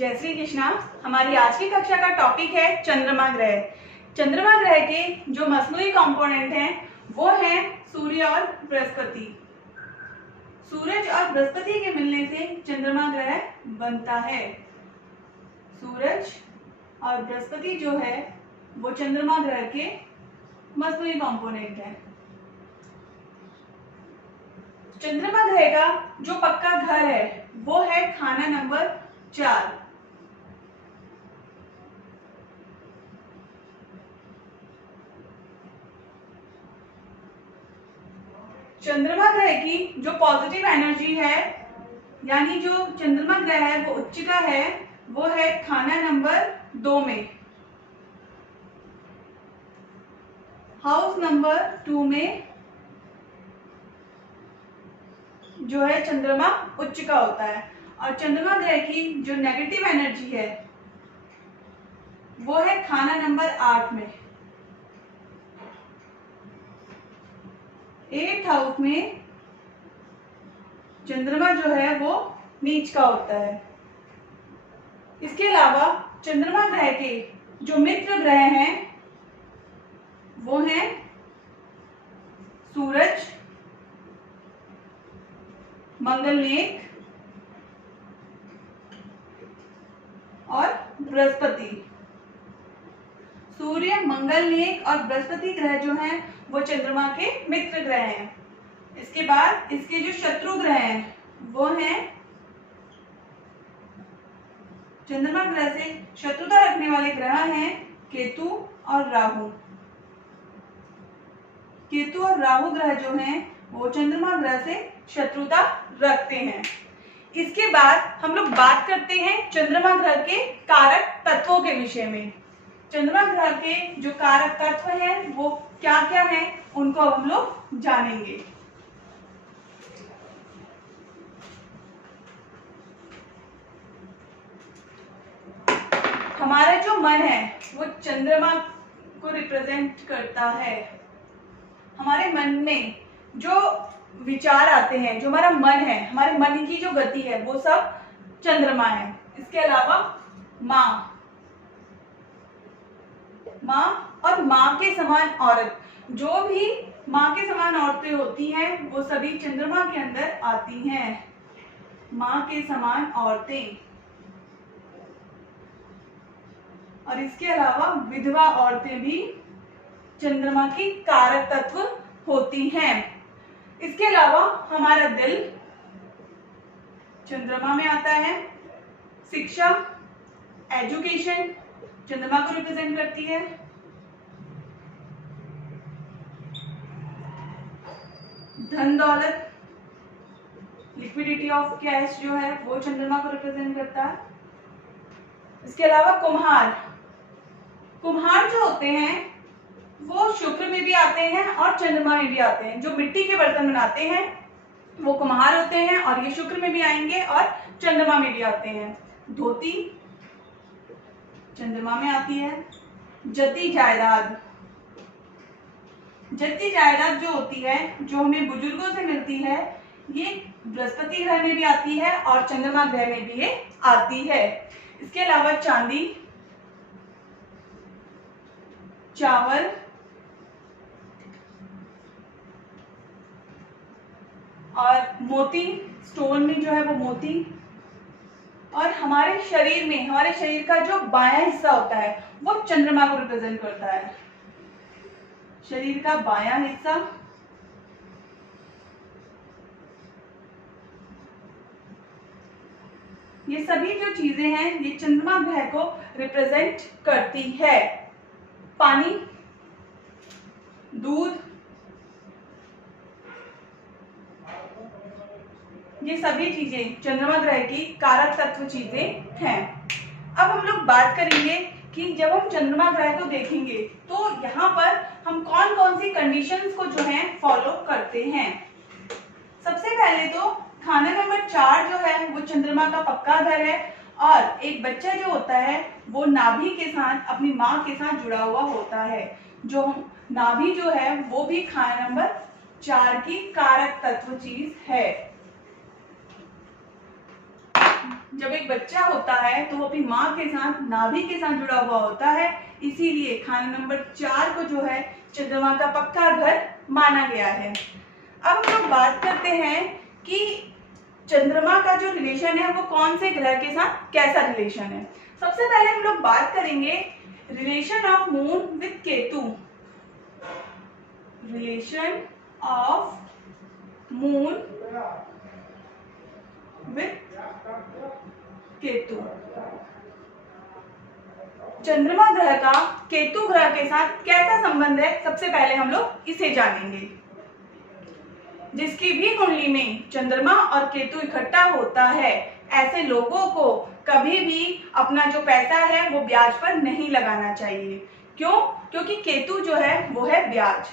जय श्री कृष्णा। हमारी आज की कक्षा का टॉपिक है चंद्रमा ग्रह। चंद्रमा ग्रह के जो मसनूई कंपोनेंट हैं वो हैं सूर्य और बृहस्पति। सूरज और बृहस्पति के मिलने से चंद्रमा ग्रह बनता है। सूरज और बृहस्पति जो है वो चंद्रमा ग्रह के मसनूई कंपोनेंट है। चंद्रमा ग्रह का जो पक्का घर है वो है खाना नंबर 4। चंद्रमा ग्रह की जो पॉजिटिव एनर्जी है यानी जो चंद्रमा ग्रह है वो उच्चिका है, वो है खाना नंबर 2 में। हाउस नंबर 2 में जो है चंद्रमा उच्चिका होता है। और चंद्रमा ग्रह की जो नेगेटिव एनर्जी है वो है खाना नंबर 8 में। 8th हाउस में चंद्रमा जो है वो नीच का होता है। इसके अलावा चंद्रमा ग्रह के जो मित्र ग्रह हैं वो हैं सूरज, मंगलनेक और बृहस्पति। सूर्य, मंगलनेक और बृहस्पति ग्रह जो हैं वो चंद्रमा के मित्र ग्रह हैं। इसके बाद इसके जो शत्रु ग्रह हैं वो हैं चंद्रमा ग्रह से शत्रुता रखने वाले ग्रह हैं केतु और राहु। केतु और राहु ग्रह जो हैं वो चंद्रमा ग्रह से शत्रुता रखते हैं। इसके बाद हम लोग बात करते हैं चंद्रमा ग्रह के कारक तत्वों के विषय में। चंद्रमा ग्रह के जो कारक तत्व हैं वो क्या क्या हैं उनको अब हम लोग जानेंगे। हमारा जो मन है वो चंद्रमा को रिप्रेजेंट करता है। हमारे मन में जो विचार आते हैं, जो हमारा मन है, हमारे मन की जो गति है वो सब चंद्रमा है। इसके अलावा माँ और माँ के समान औरत, जो भी माँ के समान औरतें होती हैं वो सभी चंद्रमा के अंदर आती हैं। माँ के समान औरतें। और इसके अलावा विधवा औरतें भी चंद्रमा की कारक तत्व होती हैं। इसके अलावा हमारा दिल चंद्रमा में आता है। शिक्षा, एजुकेशन चंद्रमा को रिप्रेजेंट करती है। धन दौलत, लिक्विडिटी ऑफ कैश जो है वो चंद्रमा को रिप्रेजेंट करता है। इसके अलावा कुम्हार जो होते हैं वो शुक्र में भी आते हैं और चंद्रमा में भी आते हैं। जो मिट्टी के बर्तन बनाते हैं वो कुम्हार होते हैं और ये शुक्र में भी आएंगे और चंद्रमा में भी आते हैं। धोती चंद्रमा में आती है। जद्दी जायदाद जो होती है, जो हमें बुजुर्गों से मिलती है, ये बृहस्पति ग्रह में भी आती है और चंद्रमा ग्रह में भी ये आती है। इसके अलावा चांदी, चावल और मोती, स्टोन में जो है वो मोती। और हमारे शरीर का जो बायां हिस्सा होता है वो चंद्रमा को रिप्रेजेंट करता है। शरीर का बायां हिस्सा, ये सभी जो चीजें हैं ये चंद्रमा ग्रह को रिप्रेजेंट करती है। पानी, दूध, ये सभी चीजें चंद्रमा ग्रह की कारक तत्व चीजें हैं। अब हम लोग बात करेंगे कि जब हम चंद्रमा ग्रह को देखेंगे तो यहाँ पर हम कौन कौन सी कंडीशंस को जो है फॉलो करते हैं। सबसे पहले तो खाना नंबर 4 जो है वो चंद्रमा का पक्का घर है और एक बच्चा जो होता है वो नाभि के साथ, अपनी माँ के साथ जुड़ा हुआ होता है। जो नाभि जो है वो भी खाना नंबर 4 की कारक तत्व चीज है। जब एक बच्चा होता है तो वो अपनी माँ के साथ नाभि के साथ जुड़ा हुआ होता है, इसीलिए खाना नंबर 4 को जो है चंद्रमा का पक्का घर माना गया है। अब हम लोग बात करते हैं कि चंद्रमा का जो रिलेशन है वो कौन से ग्रह के साथ कैसा रिलेशन है। सबसे पहले हम लोग बात करेंगे relation of moon with Ketu. Relation of moon with Ketu. चंद्रमा ग्रह का केतु ग्रह के साथ कैसा संबंध है, सबसे पहले हम लोग इसे जानेंगे। जिसकी भी कुंडली में चंद्रमा और केतु इकट्ठा होता है, ऐसे लोगों को कभी भी अपना जो पैसा है वो ब्याज पर नहीं लगाना चाहिए। क्यों? क्योंकि केतु जो है वो है ब्याज।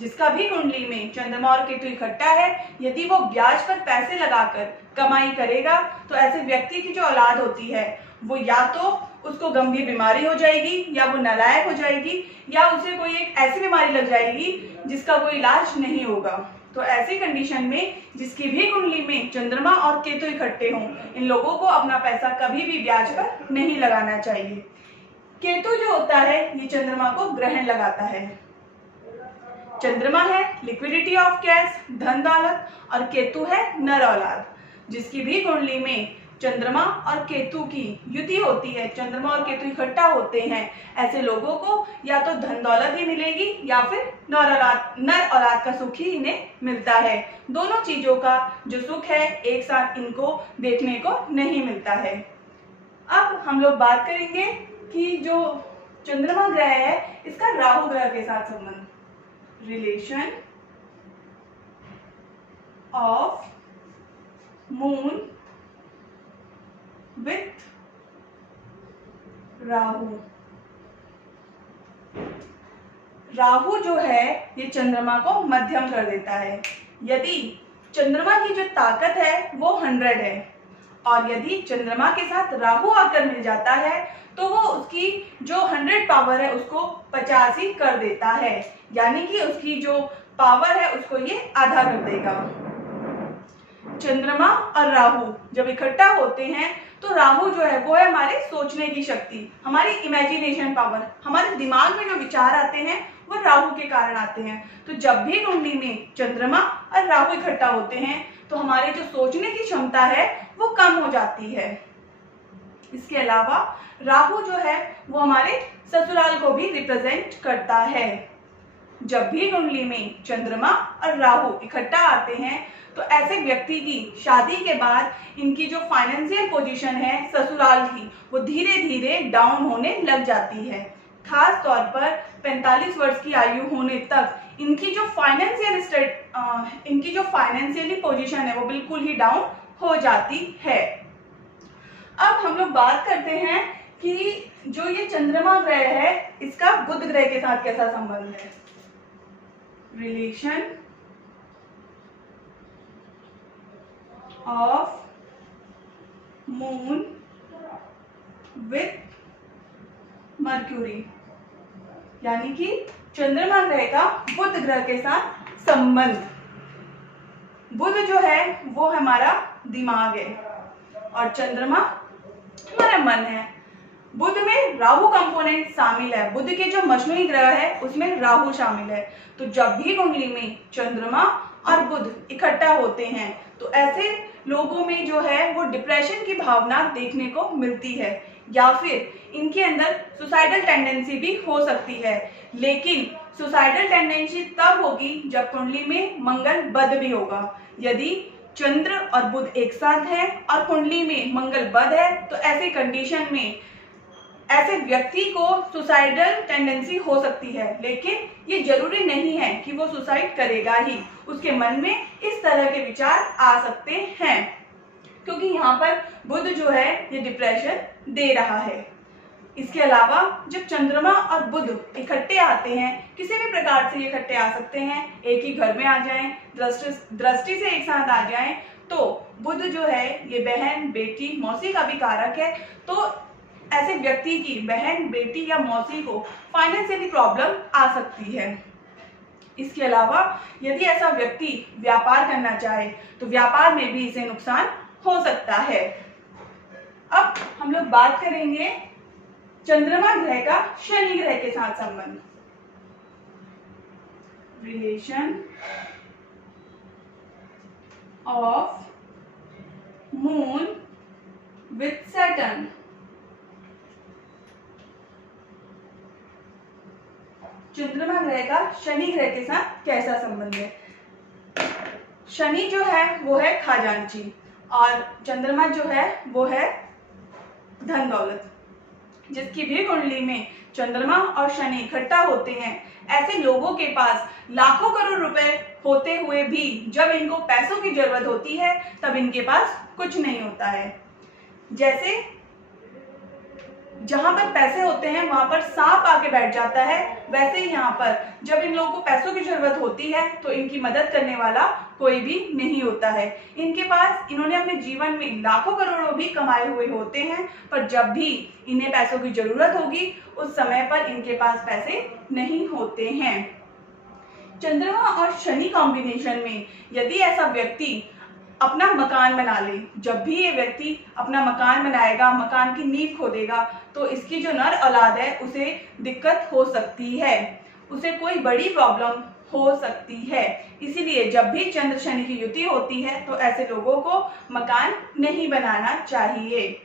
जिसका भी कुंडली में चंद्रमा और केतु इकट्ठा है, यदि वो ब्याज पर पैसे लगाकर कमाई करेगा तो ऐसे व्यक्ति की जो औलाद होती है वो या तो उसको गंभीर बीमारी हो जाएगी, या वो नालायक हो जाएगी, या उसे कोई एक ऐसी बीमारी लग जाएगी जिसका कोई इलाज नहीं होगा। तो ऐसी कंडीशन में जिसकी भी कुंडली में चंद्रमा और केतु इकट्ठे हों, इन लोगों को अपना पैसा कभी भी ब्याज पर नहीं लगाना चाहिए। केतु जो होता है ये चंद्रमा को ग्रहण लगाता है। चंद्रमा है लिक्विडिटी ऑफ कैश, धन दौलत, और केतु है नर औलाद। जिसकी भी कुंडली में चंद्रमा और केतु की युति होती है, चंद्रमा और केतु इकट्ठा होते हैं, ऐसे लोगों को या तो धन दौलत ही मिलेगी या फिर नर औलाद का सुख ही इन्हें मिलता है। दोनों चीजों का जो सुख है एक साथ इनको देखने को नहीं मिलता है। अब हम लोग बात करेंगे कि जो चंद्रमा ग्रह है इसका राहु ग्रह के साथ संबंध। Relation of moon with Rahu. Rahu जो है ये चंद्रमा को मध्यम कर देता है। यदि चंद्रमा की जो ताकत है वो 100 है, और यदि चंद्रमा के साथ राहु आकर मिल जाता है तो वो उसकी जो 100 पावर है उसको 50 ही कर देता है, यानी कि उसकी जो पावर है उसको ये आधा कर देगा। चंद्रमा और राहु जब इकट्ठा होते हैं तो राहु जो है वो है हमारे सोचने की शक्ति, हमारी इमेजिनेशन पावर, हमारे दिमाग में जो विचार आते हैं वो राहु के कारण आते हैं। तो जब भी कुंडली में चंद्रमा और राहु इकट्ठा होते हैं तो हमारे जो सोचने की क्षमता है वो कम हो जाती है। इसके अलावा राहु जो है वो हमारे ससुराल को भी रिप्रेजेंट करता है। जब भी कुंडली में चंद्रमा और राहु इकट्ठा आते हैं तो ऐसे व्यक्ति की शादी के बाद इनकी जो फाइनेंशियल पोजीशन है ससुराल की वो धीरे धीरे डाउन होने लग जाती है। खास तौर पर 45 वर्ष की आयु होने तक इनकी जो फाइनेंशियली पोजीशन है वो बिल्कुल ही डाउन हो जाती है। अब हम लोग बात करते हैं कि जो ये चंद्रमा ग्रह है इसका बुध ग्रह के साथ कैसा संबंध है। Relation of moon with mercury, यानी कि चंद्रमा ग्रह का बुध ग्रह के साथ संबंध। बुध जो है वो हमारा दिमाग है और चंद्रमा हमारा मन है। बुध में राहु कंपोनेंट शामिल है, बुध के जो मशनूई ग्रह है उसमें राहु शामिल है। तो जब भी कुंडली में चंद्रमा और बुध इकट्ठा होते हैं तो ऐसे लोगों में जो है वो डिप्रेशन की भावना देखने को मिलती है, या फिर इनके अंदर सुसाइडल टेंडेंसी भी हो सकती है। लेकिन सुसाइडल टेंडेंसी तब होगी जब कुंडली में मंगल बद भी होगा। यदि चंद्र और बुध एक साथ है और कुंडली में मंगल बद है तो ऐसे कंडीशन में ऐसे व्यक्ति को सुसाइडल टेंडेंसी हो सकती है, लेकिन ये जरूरी नहीं है कि वो सुसाइड करेगा ही। उसके मन में इस तरह के विचार आ सकते हैं, क्योंकि यहाँ पर बुध जो है ये डिप्रेशन दे रहा है। इसके अलावा जब चंद्रमा और बुध इकट्ठे आते हैं, किसी भी प्रकार से ये इकट्ठे आ सकते हैं, एक ही घर में आ जाएं, दृष्टि से एक साथ आ जाएं, तो बुध जो है ये बहन, बेटी, मौसी का भी कारक है। तो ऐसे व्यक्ति की बहन, बेटी या मौसी को फाइनेंशियली प्रॉब्लम आ सकती है। इसके अलावा यदि ऐसा व्यक्ति व्यापार करना चाहे तो व्यापार में भी इसे नुकसान हो सकता है। अब हम लोग बात करेंगे चंद्रमा ग्रह का शनि ग्रह के साथ संबंध। Relation of moon with Saturn. चंद्रमा ग्रह का शनि ग्रह के साथ कैसा संबंध है? शनि जो है वो है खजांची और चंद्रमा जो है वो है धन दौलत। जिसकी भी कुंडली में चंद्रमा और शनि इकट्ठा होते हैं, ऐसे लोगों के पास लाखों करोड़ रुपए होते हुए भी जब इनको पैसों की जरूरत होती है तब इनके पास कुछ नहीं होता है। जैसे जहां पर पैसे होते हैं वहां पर सांप आके बैठ जाता है, वैसे ही यहाँ पर जब इन लोगों को पैसों की जरूरत होती है तो इनकी मदद करने वाला कोई भी नहीं होता है। इनके पास इन्होंने अपने जीवन में लाखों करोड़ों भी कमाए हुए होते हैं, पर जब भी इन्हें पैसों की जरूरत होगी उस समय पर इनके पास पैसे नहीं होते हैं। चंद्रमा और शनि कॉम्बिनेशन में यदि ऐसा व्यक्ति अपना मकान बना ले, जब भी ये व्यक्ति अपना मकान बनाएगा, मकान की नींव खोदेगा, तो इसकी जो नर औलाद है उसे दिक्कत हो सकती है, उसे कोई बड़ी प्रॉब्लम हो सकती है। इसीलिए जब भी चंद्र शनि की युति होती है तो ऐसे लोगों को मकान नहीं बनाना चाहिए।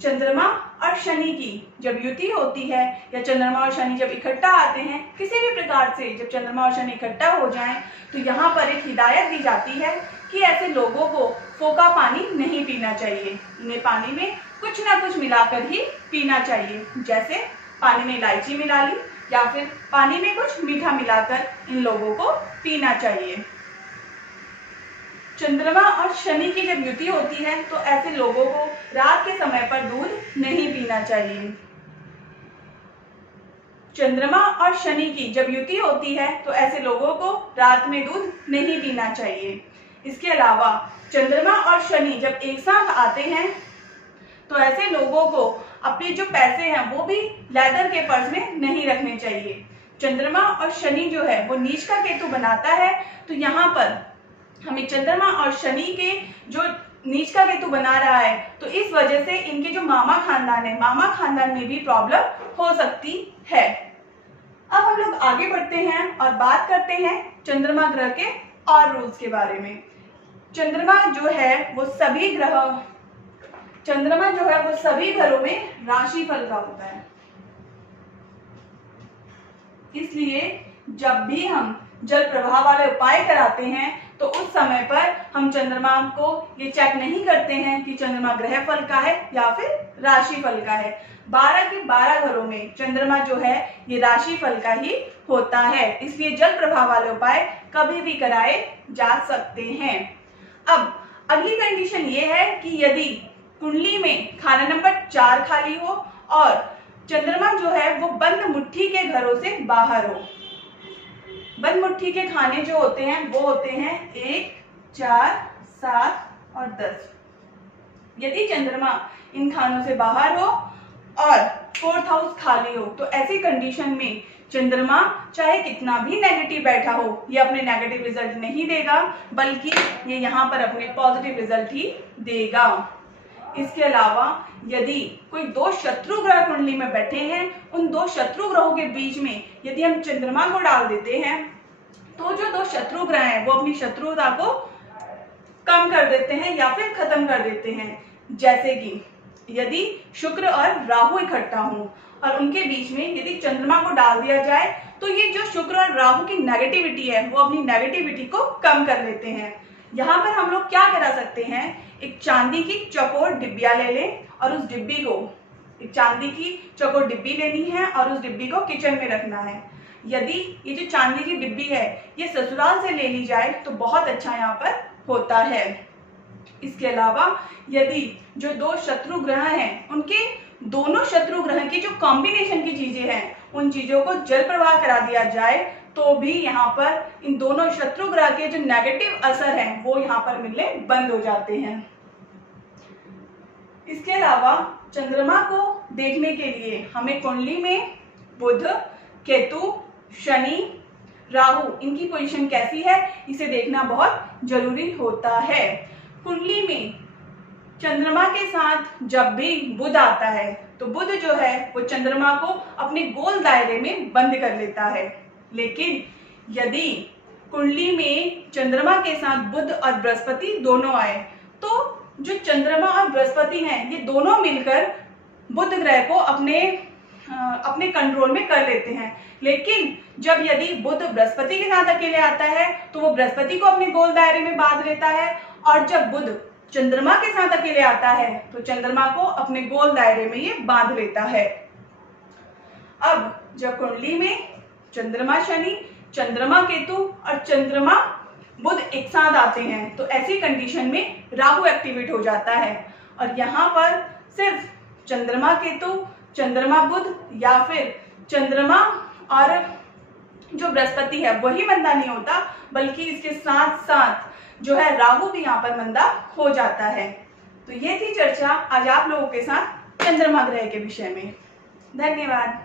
चंद्रमा और शनि की जब युति होती है या चंद्रमा और शनि जब इकट्ठा आते हैं, किसी भी प्रकार से जब चंद्रमा और शनि इकट्ठा हो जाएं, तो यहाँ पर एक हिदायत दी जाती है कि ऐसे लोगों को फोका पानी नहीं पीना चाहिए। इन्हें पानी में कुछ ना कुछ मिलाकर ही पीना चाहिए, जैसे पानी में इलायची मिला ली या फिर पानी में कुछ मीठा मिलाकर इन लोगों को पीना चाहिए। चंद्रमा और शनि की जब युति होती है तो ऐसे लोगों को रात के समय पर दूध नहीं पीना चाहिए। चंद्रमा और शनि की जब युति होती है तो ऐसे लोगों को रात में दूध नहीं पीना चाहिए। इसके अलावा चंद्रमा और शनि जब एक साथ आते हैं तो ऐसे लोगों को अपने जो पैसे हैं वो भी लेदर के पर्स में नहीं रखने चाहिए। चंद्रमा और शनि जो है वो नीच का केतु बनाता है, तो यहाँ पर हमें चंद्रमा और शनि के जो नीच का केतु बना रहा है तो इस वजह से इनके जो मामा खानदान है, मामा खानदान में भी प्रॉब्लम हो सकती है। अब हम लोग आगे बढ़ते हैं और बात करते हैं चंद्रमा ग्रह के और रूल्स के बारे में। चंद्रमा जो है वो सभी घरों में राशिफल का होता है। इसलिए जब भी हम जल प्रवाह वाले उपाय कराते हैं तो उस समय पर हम चंद्रमा को ये चेक नहीं करते हैं कि चंद्रमा ग्रह फल का है या फिर राशि फल का है। 12 के 12 घरों में चंद्रमा जो है ये राशि फल का ही होता है, इसलिए जल प्रवाह वाले उपाय कभी भी कराए जा सकते हैं। अब अगली कंडीशन ये है कि यदि कुंडली में खाना नंबर 4 खाली हो और चंद्रमा जो है वो बंद मुट्ठी के घरों से बाहर हो। बंद मुट्ठी के खाने जो होते हैं वो होते हैं 1, 4, 7 और 10। यदि चंद्रमा इन खानों से बाहर हो और 4th हाउस खाली हो तो ऐसी कंडीशन में चंद्रमा चाहे कितना भी नेगेटिव बैठा हो, ये अपने नेगेटिव रिजल्ट नहीं देगा, बल्कि ये यहाँ पर अपने पॉजिटिव रिजल्ट ही देगा। इसके अलावा यदि कोई 2 शत्रु ग्रह कुंडली में बैठे हैं, उन 2 शत्रु ग्रहों के बीच में यदि हम चंद्रमा को डाल देते हैं तो जो 2 शत्रु ग्रह हैं वो अपनी शत्रुता को कम कर देते हैं या फिर खत्म कर देते हैं। जैसे कि यदि शुक्र और राहु इकट्ठा हों और उनके बीच में यदि चंद्रमा को डाल दिया जाए तो ये जो शुक्र और राहु की नेगेटिविटी है वो अपनी नेगेटिविटी को कम कर लेते हैं। यहाँ पर हम लोग क्या करा सकते हैं, एक चांदी की चौकोर डिब्बिया ले लें और उस डिब्बी को, एक चांदी की चौकोर डिब्बी लेनी है और उस डिब्बी को किचन में रखना है। यदि ये जो चांदी की डिब्बी है ये ससुराल से ले ली जाए तो बहुत अच्छा यहाँ पर होता है। इसके अलावा यदि जो 2 शत्रु ग्रह हैं उनके दोनों शत्रु ग्रह की जो कॉम्बिनेशन की चीजें हैं उन चीजों को जल प्रवाह करा दिया जाए तो भी यहाँ पर इन दोनों शत्रु ग्रह के जो नेगेटिव असर हैं वो यहाँ पर मिलने बंद हो जाते हैं। इसके अलावा चंद्रमा को देखने के लिए हमें कुंडली में बुध, केतु, शनि, राहु इनकी पोजीशन कैसी है इसे देखना बहुत जरूरी होता है। कुंडली में चंद्रमा के साथ जब भी बुध आता है तो बुध जो है वो चंद्रमा को अपने गोल दायरे में बंद कर लेता है। लेकिन यदि कुंडली में चंद्रमा के साथ बुध और बृहस्पति दोनों आए तो जो चंद्रमा और बृहस्पति हैं ये दोनों मिलकर बुध ग्रह को अपने कंट्रोल में कर लेते हैं। लेकिन जब यदि बुध बृहस्पति के साथ अकेले आता है तो वो बृहस्पति को अपने गोल दायरे में बांध लेता है, और जब बुध चंद्रमा के साथ अकेले आता है तो चंद्रमा को अपने गोल दायरे में ये बांध लेता है। अब जब कुंडली में चंद्रमा शनि, चंद्रमा केतु और चंद्रमा बुध एक साथ आते हैं तो ऐसी कंडीशन में राहु एक्टिवेट हो जाता है, और यहाँ पर सिर्फ चंद्रमा केतु, चंद्रमा बुध या फिर चंद्रमा और जो बृहस्पति है वही मंदा नहीं होता, बल्कि इसके साथ साथ जो है राहु भी यहाँ पर मंदा हो जाता है। तो ये थी चर्चा आज आप लोगों के साथ चंद्रमा ग्रह के विषय में। धन्यवाद।